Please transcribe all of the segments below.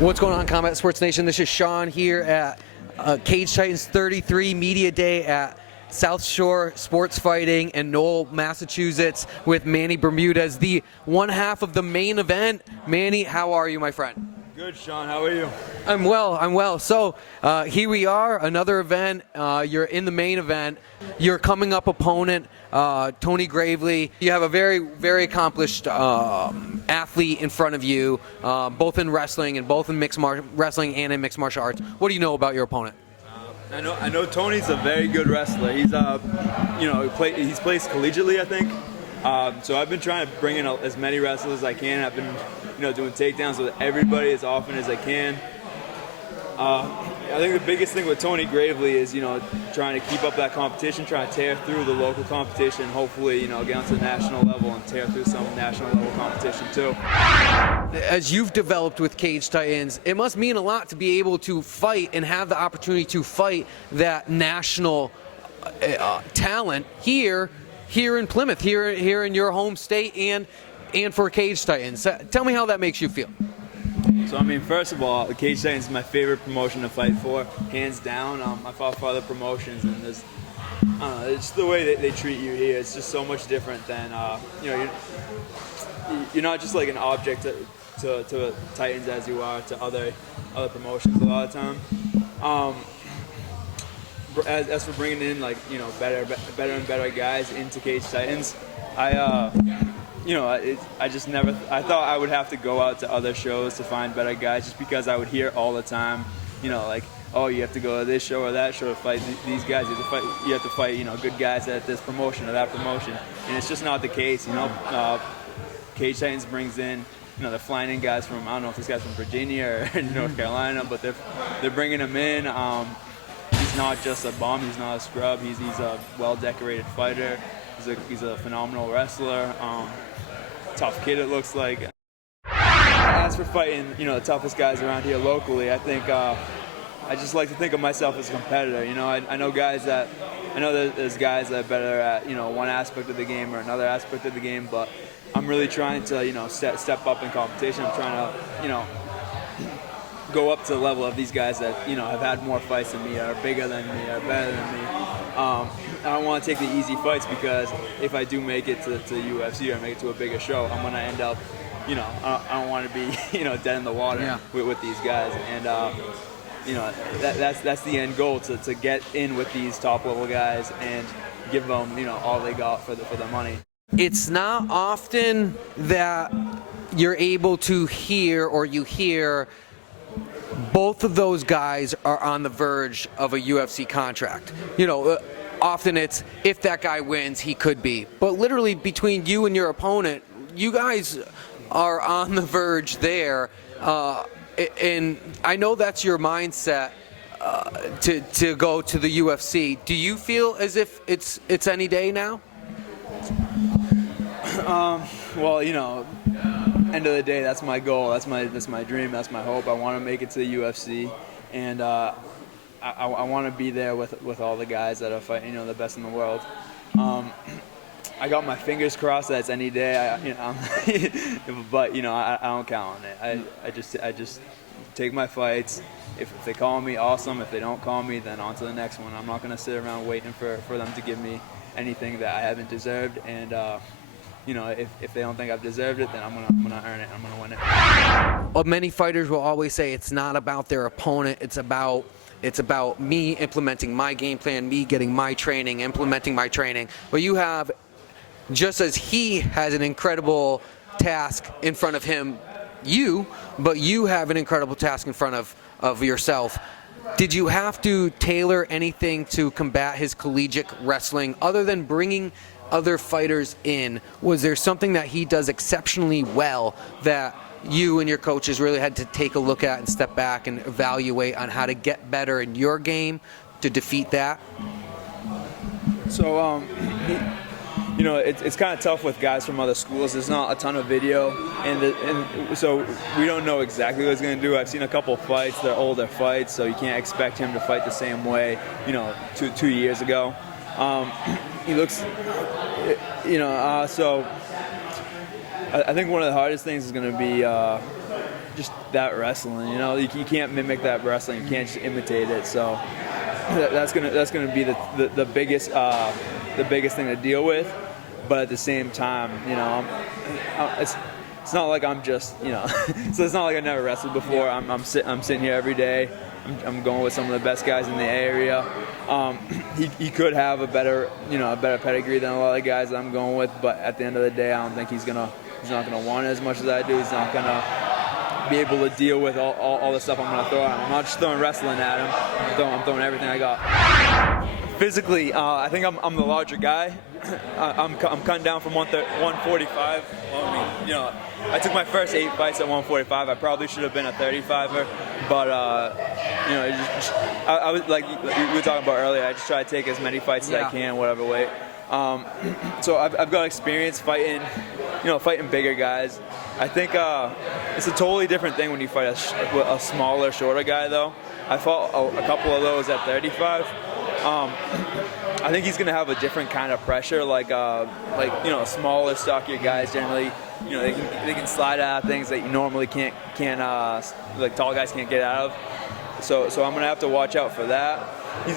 What's going on, Combat Sports Nation? This is Sean here at Cage Titans 33 Media Day at South Shore Sports Fighting in Knoll, Massachusetts with Manny Bermudez, the one half of the main event. Manny, how are you, my friend? Good, Sean. How are you? I'm well. So here we are, another event. You're in the main event. Your coming up opponent, Tony Gravely. You have a very, very accomplished athlete in front of you, both in wrestling and both in wrestling and in mixed martial arts. What do you know about your opponent? I know Tony's a very good wrestler. He's he's placed collegiately, I think. So I've been trying to bring in as many wrestlers as I can. I've been doing takedowns with everybody as often as I can. I think the biggest thing with Tony Gravely is trying to keep up that competition, trying to tear through the local competition, hopefully get onto the national level and tear through some national level competition too. As you've developed with Cage Titans, it must mean a lot to be able to fight and have the opportunity to fight that national talent here in Plymouth, here in your home state, and for Cage Titans. Tell me how that makes you feel. So, I mean, first of all, the Cage Titans is my favorite promotion to fight for, hands down. I fought for other promotions, and there's, it's the way that they treat you here. It's just so much different than, you're not just like an object to Titans as you are to other promotions a lot of time. As for bringing in better and better guys into Cage Titans, I thought I would have to go out to other shows to find better guys, just because I would hear all the time, oh, you have to go to this show or that show to fight these guys. You have to fight good guys at this promotion or that promotion, and it's just not the case. Cage Titans brings in, they're flying in guys from, I don't know if this guy's from Virginia or North Carolina, but they're bringing him in. He's not just a bum. He's not a scrub. He's a well-decorated fighter. He's a phenomenal wrestler. Tough kid, it looks like. As for fighting, the toughest guys around here locally, I think I just like to think of myself as a competitor. I know there's guys that are better at one aspect of the game or another aspect of the game, but I'm really trying to step up in competition. I'm trying to go up to the level of these guys that have had more fights than me, are bigger than me, are better than me. I don't want to take the easy fights, because if I do make it to UFC or make it to a bigger show, I'm going to end up, I don't want to be, dead in the water with these guys. And, that's the end goal, to get in with these top level guys and give them, all they got for the money. It's not often that you're able to hear, or you hear, both of those guys are on the verge of a UFC contract. Often it's, if that guy wins, he could be. But literally, between you and your opponent, you guys are on the verge there. And I know that's your mindset to go to the UFC. Do you feel as if it's any day now? Well, end of the day, that's my goal. That's my dream. That's my hope. I want to make it to the UFC, and I want to be there with all the guys that are fighting, the best in the world. I got my fingers crossed that it's any day. But I don't count on it. I just take my fights. If they call me, awesome. If they don't call me, then on to the next one. I'm not going to sit around waiting for them to give me anything that I haven't deserved. And if they don't think I've deserved it, then I'm gonna earn it. I'm gonna win it. Well, many fighters will always say it's not about their opponent. It's about me implementing my game plan, me getting my training, implementing my training. But you have, just as he has an incredible task in front of him, but you have an incredible task in front of yourself. Did you have to tailor anything to combat his collegiate wrestling, other than bringing other fighters in? Was there something that he does exceptionally well that you and your coaches really had to take a look at and step back and evaluate on how to get better in your game to defeat that? So, it's kind of tough with guys from other schools. There's not a ton of video, and so we don't know exactly what he's going to do. I've seen a couple fights. They're older fights, so you can't expect him to fight the same way, 2 years ago. He looks, so I think one of the hardest things is going to be just that wrestling. You know, you can't mimic that wrestling. You can't just imitate it. So that's gonna be the biggest thing to deal with. But at the same time, you know, it's not like I'm just, you know, so it's not like I never wrestled before. I'm sitting here every day. I'm going with some of the best guys in the area. He could have a better pedigree than a lot of the guys that I'm going with, but at the end of the day, I don't think he's not gonna want it as much as I do. He's not gonna be able to deal with all the stuff I'm gonna throw at him. I'm not just throwing wrestling at him. I'm throwing everything I got. Physically, I think I'm the larger guy. I'm cutting down from 145. Well, I mean, you know, I took my first 8 fights at 145. I probably should have been a 35er, but you know, I was like we were talking about earlier. I just try to take as many fights as I can, whatever weight. So I've got experience fighting, you know, fighting bigger guys. I think it's a totally different thing when you fight a smaller, shorter guy, though. I fought a couple of those at 35. I think he's gonna have a different kind of pressure, like you know, smaller, stockier guys generally, you know, they can slide out of things that you normally can't like tall guys can't get out of. So I'm gonna have to watch out for that.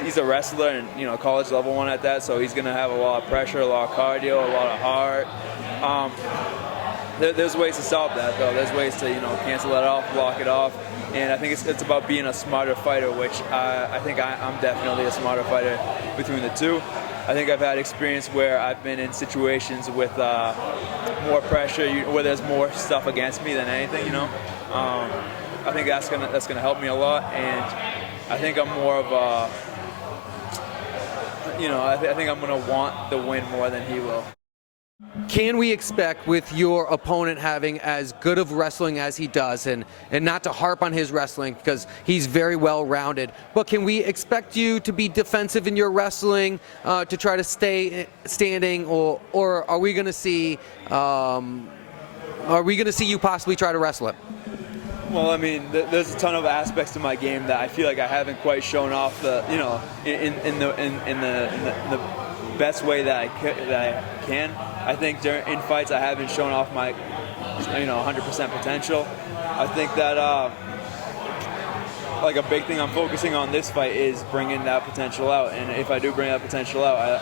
He's a wrestler and, you know, college level one at that, so he's gonna have a lot of pressure, a lot of cardio, a lot of heart. There's ways to stop that, though. There's ways to, you know, cancel that off, block it off. And I think it's about being a smarter fighter, which I think I'm definitely a smarter fighter between the two. I think I've had experience where I've been in situations with more pressure, where there's more stuff against me than anything, you know. I think that's gonna help me a lot, and I think I'm more of a, you know, I think I'm gonna want the win more than he will. Can we expect, with your opponent having as good of wrestling as he does, and not to harp on his wrestling because he's very well rounded, but can we expect you to be defensive in your wrestling to try to stay standing, or are we going to see you possibly try to wrestle it? Well, I mean, there's a ton of aspects to my game that I feel like I haven't quite shown off the, you know, in the best way that I can. I think in fights I haven't shown off my, you know, 100% potential. I think that like a big thing I'm focusing on this fight is bringing that potential out. And if I do bring that potential out,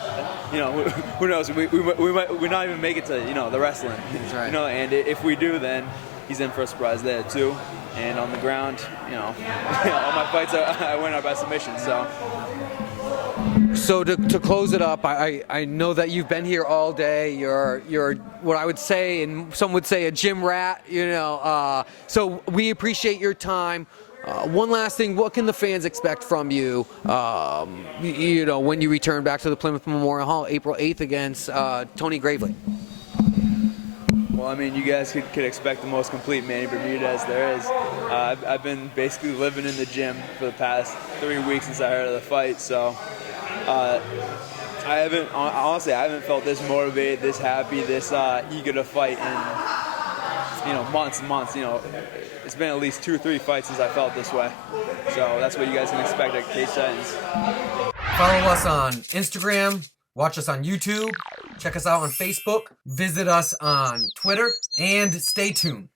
you know, who knows? We not even make it to, you know, the wrestling. That's right. You know, and if we do, then he's in for a surprise there too. And on the ground, you know, all my fights I win by submission. So to close it up, I know that you've been here all day. You're what I would say, and some would say, a gym rat. You know, so we appreciate your time. One last thing: what can the fans expect from you? You know, when you return back to the Plymouth Memorial Hall, April 8th against Tony Gravely. Well, I mean, you guys could expect the most complete Manny Bermudez there is. I've been basically living in the gym for the past 3 weeks since I heard of the fight, so I haven't felt this motivated, this happy, this eager to fight in, you know, months and months. You know, it's been at least 2 or 3 fights since I felt this way. So that's what you guys can expect at Cage Titans. Follow us on Instagram, watch us on YouTube, check us out on Facebook, visit us on Twitter, and stay tuned.